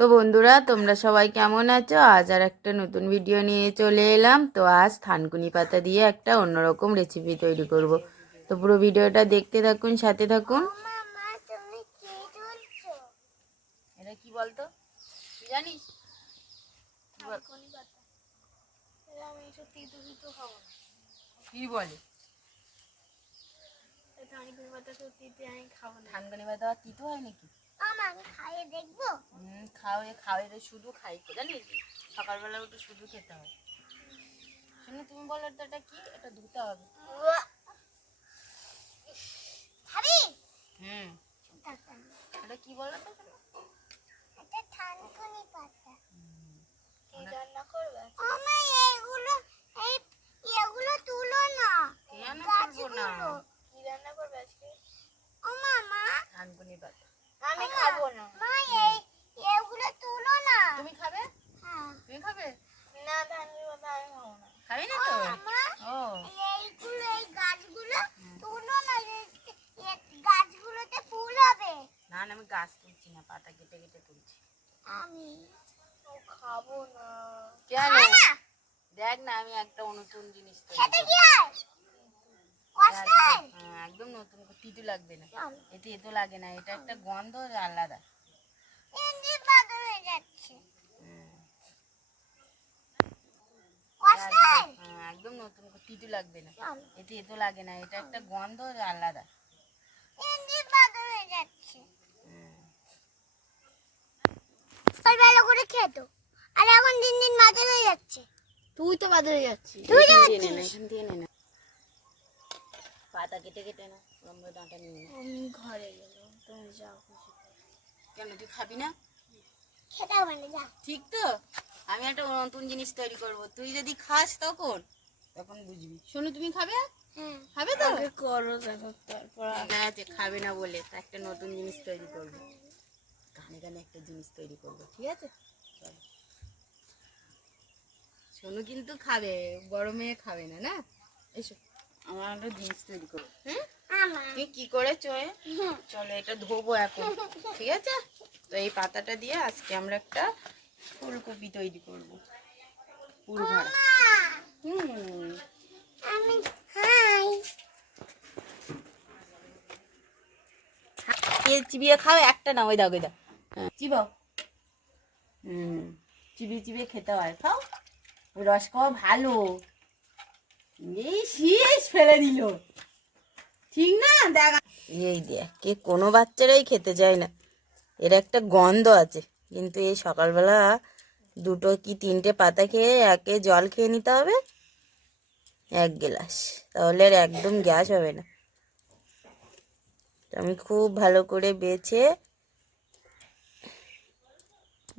তো বন্ধুরা, তোমরা সবাই কেমন আছো? আজ আর একটা নতুন ভিডিও নিয়ে চলে এলাম। তো আজ থানকুনি পাতা দিয়ে একটা অন্যরকম রেসিপি তৈরি করব। তো পুরো ভিডিওটা দেখতে থাকুন, সাথে থাকুন। এটা কি বলতো, তুই জানিস? কি বলে থানকুনি পাতা তিতো হয় নাকি? খাও, এটা শুধু খাই তো, জানিস? সকালবেলা উঠে শুধু খেতে হয়। শুনে তুমি বলো তো এটা কি? এটা ধুতে হবে। এটা কি বলো তো? থানকুনি পাতা আমি খাবো না। তুমি খাবে? তুমি খাবে না? থানকুনি পাতা আমি খাবো না। খাবি না তো? ও না না, আমি গাছ তুলছি না, পাতা কেটে কেটে তুলছি। আমি খাবো না। কেন? দেখ না, আমি একটা নতুন জিনিস একদম নতুন, তিতো লাগবে না। এতে এতো লাগে না, এটা একটা গন্ধ আলাদা। একদম নতুন, তিতো লাগবে না। এতে এতো লাগে না, এটা একটা গন্ধ আলাদা। ভালো করে খেতো, আর এখন দিন দিন মাঝে হয়ে যাচ্ছে। তুই তো বাদে হয়ে যাচ্ছিস। তুই এখান দিয়ে নে না, পাতা কেটে কেটে না, লম্বা ডাঁটা নিয়ে না। আমি ঘরে গেলাম, তুমি যাও খুশি। কেন তুই খাবি না? খেতে হবে না, যা। ঠিক তো, আমি একটা নতুন জিনিস তৈরি করব, তুই যদি খাস তখন তখন বুঝবি। শোনো, তুমি খাবে? হ্যাঁ খাবে তো? করো, তারপর আছে খাবে না বলে তা একটা নতুন জিনিস তৈরি করব। কানে কানে একটা জিনিস তৈরি করব, ঠিক আছে? চলো। শোনো কিন্তু খাবে, বড় মেয়ে খাবে না, না? এসো, আমার একটা জিনিস তৈরি করবো। তুই কি করে চয়ে? চলো, এটা ধোবো এখন, ঠিক আছে? তো এই পাতাটা দিয়ে আজকে আমরা একটা ফুলকপি তৈরি করবো, পুরো ভরা। আমি হাই চিবিয়ে খাও, একটা না, ওই দাও, ওই দাও। হ্যাঁ, চিবাও। চিবিয়ে চিবিয়ে খেতে হয়, খাও। ওই রস খাওয়া ভালো। এই শীষ ফেলে দিল, ঠিক না? দেখা এই দেখ, কে কোনো বাচ্চারাই খেতে চায় না, এর একটা গন্ধ আছে। কিন্তু এই সকালবেলা দুটো কি তিনটে পাতা খেয়ে একে জল খেয়ে নিতে হবে, 1 গ্লাস, তাহলে আর একদম গ্যাস হবে না। আমি খুব ভালো করে বেছে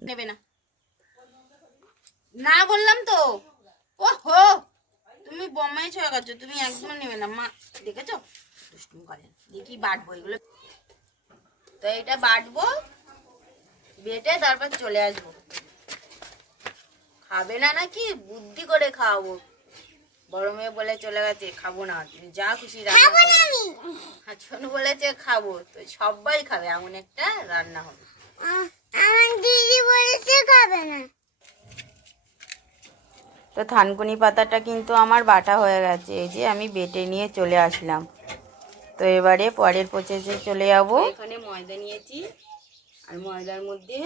নেবে না, না বললাম তো। ওহো, তুমি বোমাই ছয় গেছো, তুমি একদম নেবে না মা, দেখেছো? দুষ্টুমি করে। দেখি বাটবো এগুলো, তো এটা বাটবো, বেটে তারপর চলে আসবো। খাবে না নাকি? বুদ্ধি করে খাওয়াবো। বড় মেয়ে বলে চলে গেছে খাবো না, তুমি যা খুশি রান্না করো। আর ছোট বলেছে খাবো, তো সবাই খাবে, এমন একটা রান্না হবে। আমার দিদি বলেছে খাবে না। তো থানকুনি পাতাটা কিন্তু আমার বাটা হয়ে গেছে, এই যে আমি বেটে নিয়ে চলে আসলাম। তো এবারে পরের প্রসেসে চলে যাবো। এখানে ময়দা নিয়েছি, আর ময়দার মধ্যে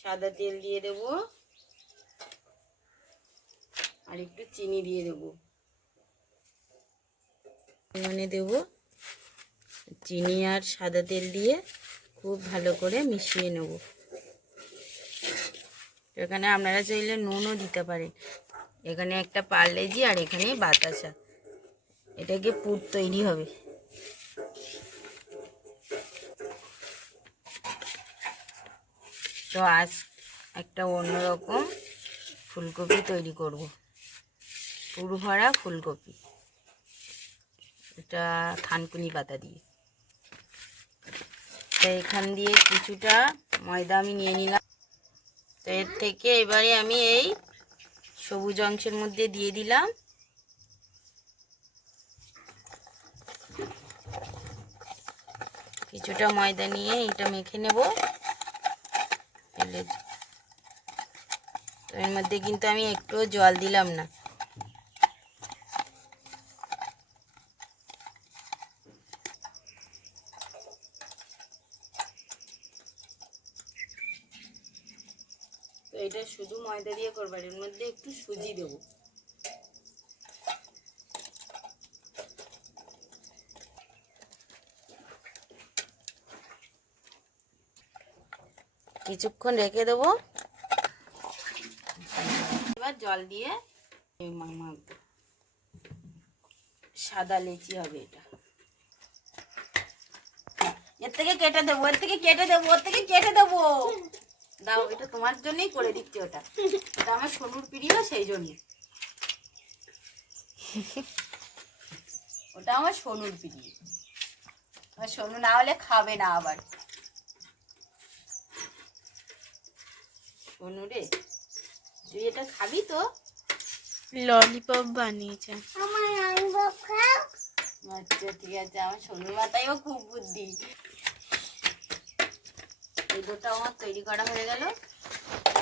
সাদা তেল দিয়ে দেবো, আর একটু চিনি দিয়ে দেবো। মানে দেবো চিনি আর সাদা তেল দিয়ে খুব ভালো করে মিশিয়ে নেব। এখানে আপনারা চাইলে নুনও দিতে পারেন। এখানে একটা পার্লেজি আর এখানে বাতাসা, এটাকে পুর তৈরি হবে। তো আজ একটা অন্যরকম ফুলকপি তৈরি করব, পুর ভরা ফুলকপি, এটা থানকুনি পাতা দিয়ে। তো এখান দিয়ে কিছুটা ময়দা আমি নিয়ে নিলাম। তো এর থেকে এবারে আমি এই সবুজ অংশের মধ্যে দিয়ে দিলাম। কিছুটা ময়দা নিয়ে এটা মেখে নেব। নারকেলের, তো এর মধ্যে কিন্তু আমি একটুও জল দিলাম না। তো এটা শুধু ময়দা দিয়ে করবো, এর মধ্যে একটু সুজি দেবো। কিছুক্ষণ রেখে দেবো, এবার জল দিয়ে মামা সাদা লেচি হবে এটা। এর থেকে কেটে দেবো, এর থেকে কেটে দেবো, ওর থেকে কেটে দেবো। দাও, এটা তোমার জন্যই করে দিচ্ছি। ওটা এটা আমার সোনুর প্রিয়, সেই জন্য। ওটা আমার সোনুর প্রিয়, আমার সোনু না হলে খাবে না আবার। সোনু রে, তুই এটা খাবি তো? ললিপপ বানিয়েছে। আমার ললিপপ খাও। আচ্ছা ঠিক আছে, আমার সোনুর মাথায়ও খুব বুদ্ধি। এই দুটো আমার তৈরি করা হয়ে গেল।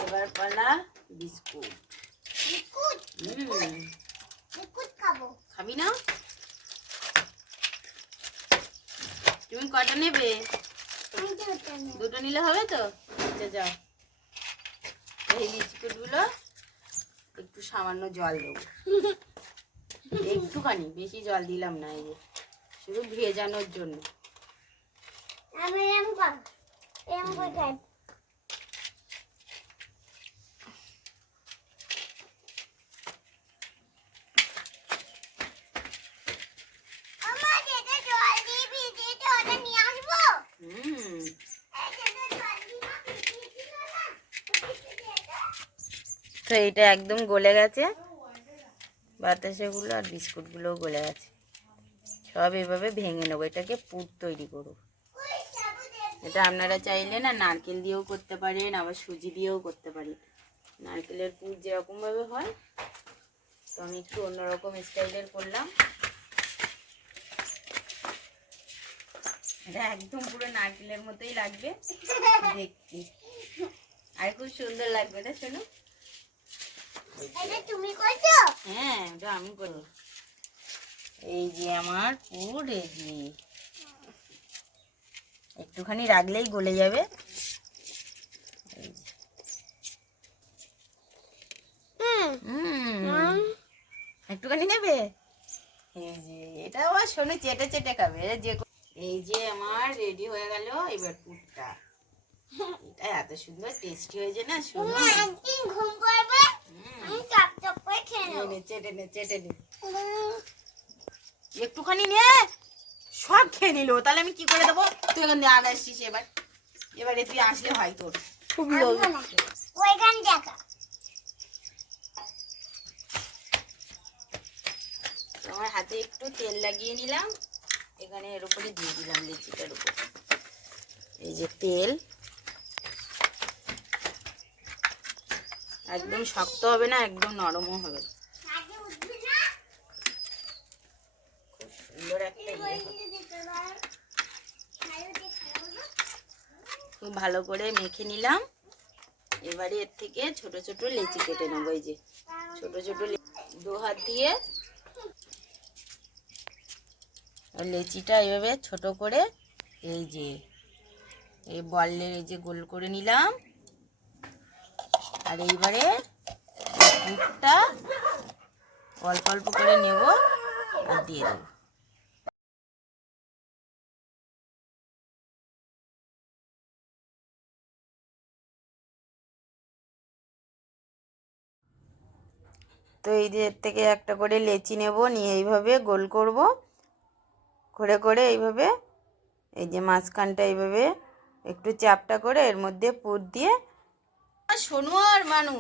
এবার পালা বিস্কুট। বিস্কুট বিস্কুট খাবো। খাবি না? তুমি কটা নেবে? আমি তো ওটা নেব। দুটো নিলে হবে তো? আচ্ছা যাও। এই বিস্কুটগুলো একটু সামান্য জল দেবো, একটুখানি, বেশি জল দিলাম না। এই যে শুধু ভেজানোর জন্য। আমি এম কর এম কোথায়? আমার যেটা জল দিয়ে ভিজিয়েছে ওটা নিয়ে আসবো। হুম, এই যেটা জল দিয়ে মা ভিজিয়েছিল না, ওটা দিয়ে দাও। তো এইটা একদম গলে গেছে, বাতাসাগুলো আর বিস্কুটগুলোও গলে গেছে। সব এভাবে ভেঙে নেবো, এটাকে পুর তৈরি করবো। ওই সাবু দে। এটা আপনারা চাইলে না নারকেল দিয়েও করতে পারেন, আবার সুজি দিয়েও করতে পারেন। নারকেলের পুর যেরকমভাবে হয়, তো আমি একটু অন্যরকম স্টাইলের করলাম। এটা একদম পুরো নারকেলের মতোই লাগবে দেখতে, আর খুব সুন্দর লাগবে না শোনো? এটা তুমি করছো? হ্যাঁ, এটা আমি করবো। এই যে আমার পুর রেডি। একটুখানি রাখলেই গলে যাবে। এই যে। একটুখানি নেবে? এই যে এটা আবার শোনো চেটে চেটে খাবে যে। এই যে আমার রেডি হয়ে গেল এবার পুরটা। এটা এত সুন্দর টেস্টি হয়েছে না শোনো। একদিন ঘুম পাড়বে, আমি চপ চপ করে খেয়ে নেবো। নে চেটে নে, চেটে নে, একটুখানি নে। সব খেয়ে নিল, তাহলে আমি কি করে দেবো? তুই এখান দিয়ে আগে আসছিস, এবারে তুই আসলে হয় তোর। খুব আসবো লোভ। না। ওইখান দেখা। আমার হাতে একটু তেল লাগিয়ে নিলাম, এখানে এর উপরে দিয়ে দিলাম লিচিটার উপর। এই যে তেল, একদম শক্ত হবে না, একদম নরমও হবে। আগে উঠবি না? খুব সুন্দর একটা ইয়ে হবে। খুব ভালো করে মেখে নিলাম। এবারে এর থেকে ছোট ছোট লেচি কেটে নেবো। এই যে ছোট ছোট দু হাত দিয়ে লেচিটা এইভাবে ছোট করে, এই যে এই বলের এই যে গোল করে নিলাম। আর এইবারে পুরটা অল্প অল্প করে নেব আর দিয়ে দেবো। তো এই যে এর থেকে একটা করে লেচি নেব, নিয়ে এইভাবে গোল করব করে করে, এইভাবে এই যে মাঝখানটা এইভাবে একটু চ্যাপটা করে এর মধ্যে পুর দিয়ে। শোনো, আর মানু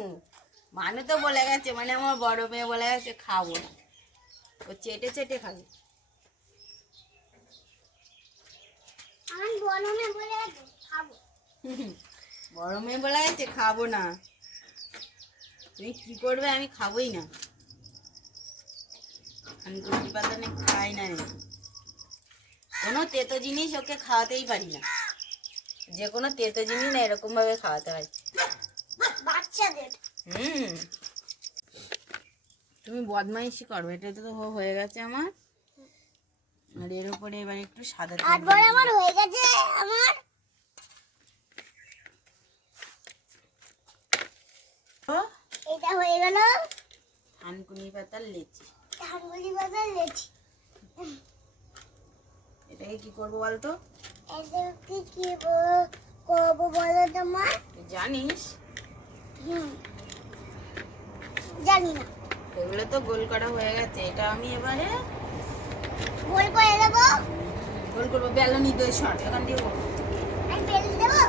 মানু তো বলে গেছে, মানে আমার বড় মেয়ে বলে গেছে খাবো না, ও চেটে চেটে খাবে। আমার বড় মেয়ে বলে গেছে খাবো। বড় মেয়ে বলে গেছে খাবো না, তুমি কি করবে? আমি খাবোই না, আমি তুলসী পাতা নিয়ে খাই না, কোনো তেতো জিনিস ওকে খাওয়াতেই পারি না। যে কোনো তেতো জিনিস না এরকম ভাবে খাওয়াতে হয়। বাচ্চাদের হুম, তুমি বদমাইশি করো। এটা তো হয়ে গেছে আমার। আর এর উপরে এবার একটু সাদা তেল আর বড় আমার হয়ে গেছে। আমার এটা হয়ে গেল থানকুনি পাতার লেচি। ধানগুলি বাজার লেচি। এটাকে কি করবো বলতো? এদেরকে কি করবো বলো তোমার? তুই জানিস? জানি না। এগুলো তো গোল করা হয়ে গেছে। এটা আমি এবারে গোল করে দেবো। গোল করবো। বেলনি দিয়ে শর্ট এখান দিয়ে করবো। আমি বেলে দেবো।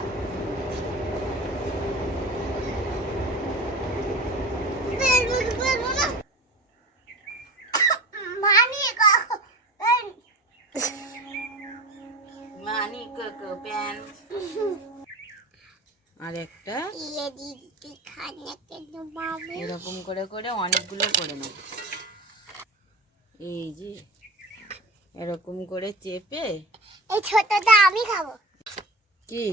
বেলবো না মানি মানি প্যান। আর একটা এরকম করে করে অনেকগুলো করে নেব। এই যে এরকম করে চেপে। এই ছোটটা আমি খাবো। কি?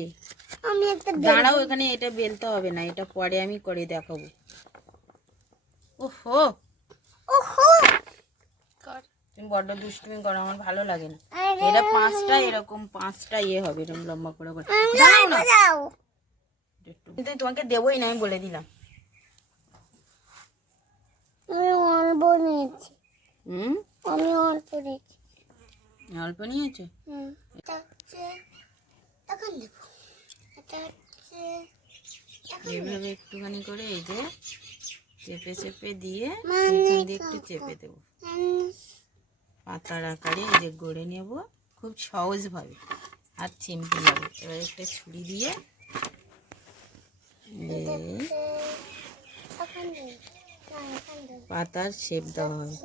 আমি একটা দাঁড়াও, এখানে এটা বেলতে হবে না, এটা পরে আমি করে দেখাবো। ওহো, ওহো তুমি বড্ড দুষ্টুমি করো, আমার ভালো লাগে না। এটা 5টা এরকম 5টা ইয়ে হবে এরকম লম্বা করে করে। দাঁড়াও না, যাও। কিন্তু তোমাকে দেবই না, আমি বলে দিলাম। আমি অল্প নিয়েছি। আমি অল্প নিয়েছি। অল্প নিয়েছো? এটা হচ্ছে এখন দেবো। এটা হচ্ছে এইভাবে একটুখানি করে এই যে চেপে চেপে দিয়ে মানে এখান দিয়ে একটু চেপে দেবো। পাতার আকারে এই যে গড়ে নেব খুব সহজ ভাবে আর সিম্পল ভাবে। এবার একটা ছুরি দিয়ে পাতার শেপ দেওয়া হবে।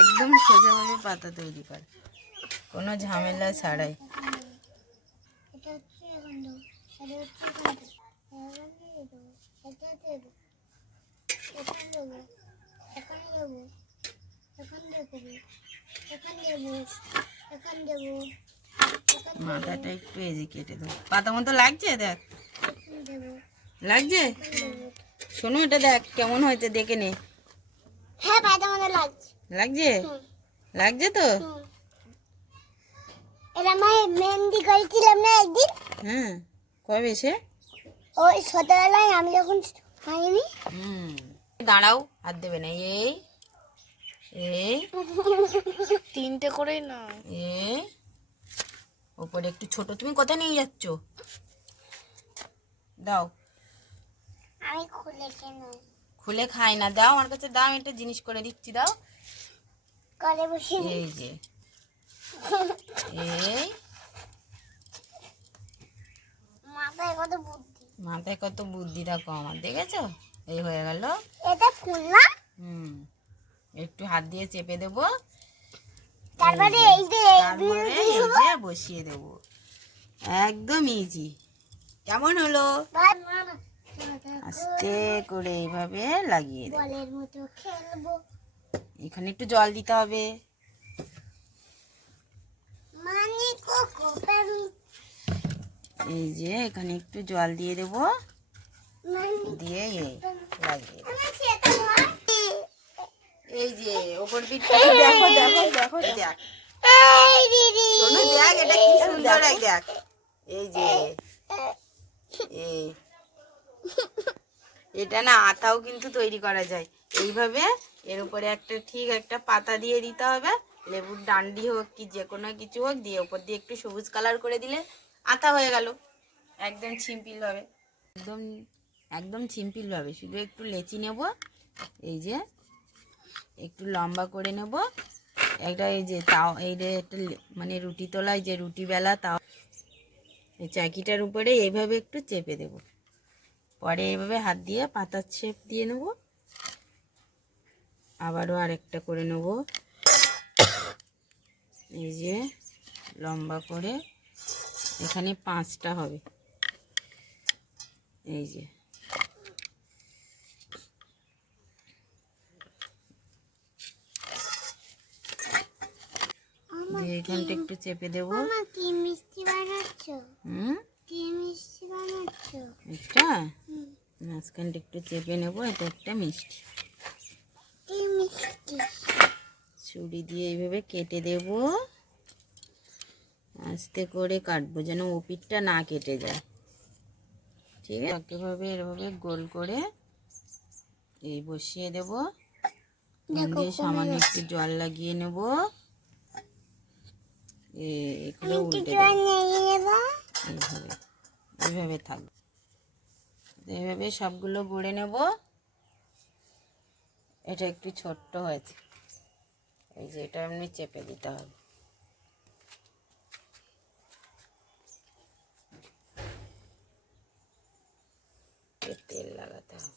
একদম সোজাভাবে পাতা তৈরি করে, কোনো ঝামেলা ছাড়াই। মাথাটা একটু এই যে কেটে দেবো। পাতা মতো লাগছে, দেখ লাগছে। শোনো, এটা দেখ কেমন হয়েছে, দেখে নে। হ্যাঁ পাতা মতো লাগছে। লাগছে? লাগছে তো? এটা আমি মেহেন্দি করেছিলাম না একদিন। হ্যাঁ, কবে সে? ওই ছোটবেলায় আমি যখন হয়নি। দাঁড়াও, হাত দেবে না। এই এই 3টে করেই না। এই ওপরে একটু ছোট। তুমি কোথায় নিয়ে যাচ্ছ? দাও। আমি খুলে কেন খুলে খাই না, দাও আমার কাছে, দাও, একটা জিনিস করে দিচ্ছি, দাও। করে বসে এই যে এই মাথায় কত বুদ্ধি। মাথায় কত বুদ্ধি দেখো আমার, দেখেছো? এই হয়ে গেল। এটা খুলনা। একটু হাত দিয়ে চেপে দেবো, তারপরে এই যে তারপরে এই যে বসিয়ে দেবো। একদম ইজি। কেমন হলো? আস্তে করে এইভাবে লাগিয়ে দেবো। বলের মতো খেলবো। এখানে একটু জল দিতে হবে। মানে কোকো পেন। এই যে এখানে একটু জল দিয়ে দেবো, মানে দিয়ে এই লাগিয়ে দেবো। আমি সেটা নয়। এই যে ওপর দিকটা দেখো দেখো দেখো, দেখ এই দিদি। শোনো, দেখ এটা কি সুন্দর, দেখ এই যে এই এটা না আতাও কিন্তু তৈরি করা যায় এইভাবে। এর উপরে একটা ঠিক একটা পাতা দিয়ে দিতে হবে, লেবুর ডান্ডি হোক কি যে কোনো কিছু হোক, দিয়ে ওপর দিয়ে একটু সবুজ কালার করে দিলে আতা হয়ে গেল। একদম সিম্পল ভাবে, একদম একদম সিম্পল ভাবে। শুধু একটু লেচি নেব, এই যে একটু লম্বা করে নেব একটা, এই যে তাও এই যে একটা মানে রুটি তোলায় যে রুটি বেলা তাও, এই চাকিটার উপরে এইভাবে একটু চেপে দেব। পরে এইভাবে হাত দিয়ে পাতার শেপ দিয়ে নেব। আবারও আরেকটা করে নেব, এই যে লম্বা করে। এখানে 5টা হবে, এই যে এইখানটা একটু চেপে দেবো। মামা কি মিষ্টি বানাচ্ছো? হুম, কি মিষ্টি বানাচ্ছো? এটা মাঝখানটা একটু চেপে নেবো। এটা একটা মিষ্টি। কি মিষ্টি? ছুরি দিয়ে এইভাবে কেটে দেব। আস্তে করে কাটবো যেন ওপিঠটা না কেটে যায়। ঠিক আছে, এভাবে এভাবে গোল করে এই বসিয়ে দেব। দিয়ে সামান্য একটু জল লাগিয়ে নেব। এগুলো উল্টে দেব। এইভাবে এইভাবে থাকবে। এইভাবে সবগুলো গড়ে নেব। এটা একটু ছোট্ট হয়েছে, এই যে এটা এমনি চেপে দিতে হবে। তেল লাগাতে হবে।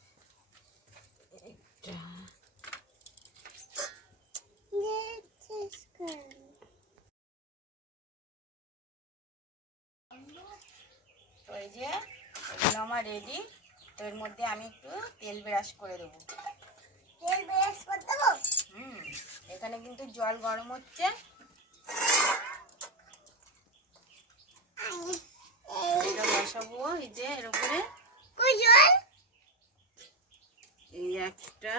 একটা তো এই যে এগুলো আমার রেডি। তো এর মধ্যে আমি একটু তেল ব্রাশ করে দেবো। তেল ব্রাশ করে দেবো? এখানে কিন্তু জল গরম হচ্ছে। এটা বসাবো এই যে এর উপরে। কই জল? এই একটা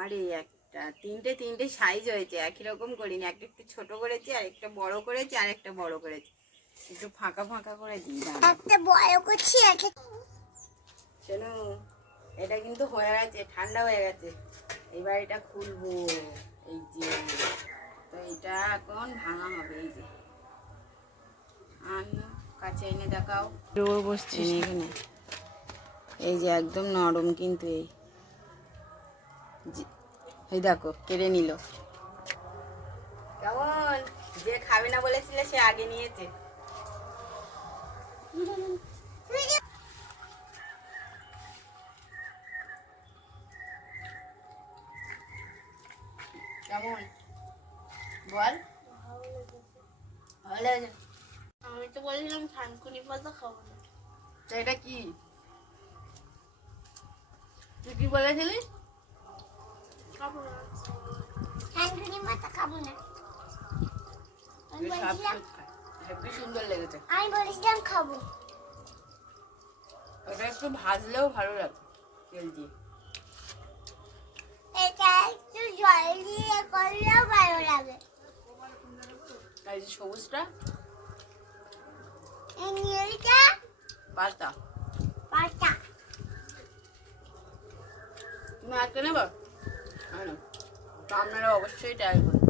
আর এই একটা, তিনটে সাইজ হয়েছে, একই রকম করিনি। একটা একটু ছোট করেছি, আর একটা বড় করেছি, আর একটা বড় করেছি। একটু ফাঁকা ফাঁকা করে দিই। একটা বড় করছি, একটা শোনো, এটা কিন্তু হয়ে গেছে, ঠান্ডা হয়ে গেছে। এবার এটা খুলবো। এই যে, তো এটা এখন ভাঙা হবে। এই যে কাছে এনে দেখাও। বসছি এখানে। এই যে একদম নরম, কিন্তু এই দেখো কেড়ে নিল। কেমন? যে খাবে না বলেছিলে সে আগে নিয়েছে। কেমন বল? ভালো লেগেছে? আমি তো বলছিলাম থানকুনি পাতা খাবো না। তো এটা কি? তুই কি বলেছিলি? খাবো না। থানকুনি মাথা খাবো না। আমি বলেছিলাম হেবি সুন্দর লেগেছে। খাবো। এটা একটু ভাজলেও ভালো লাগে তেল দিয়ে। এটা একটু জল দিয়ে করলেও ভালো লাগে। এই যে সবুজটা এই নীলটা পাতা। পাতা। তুমি আজকে নেবা? তো আপনারা অবশ্যই ট্রাই করুন।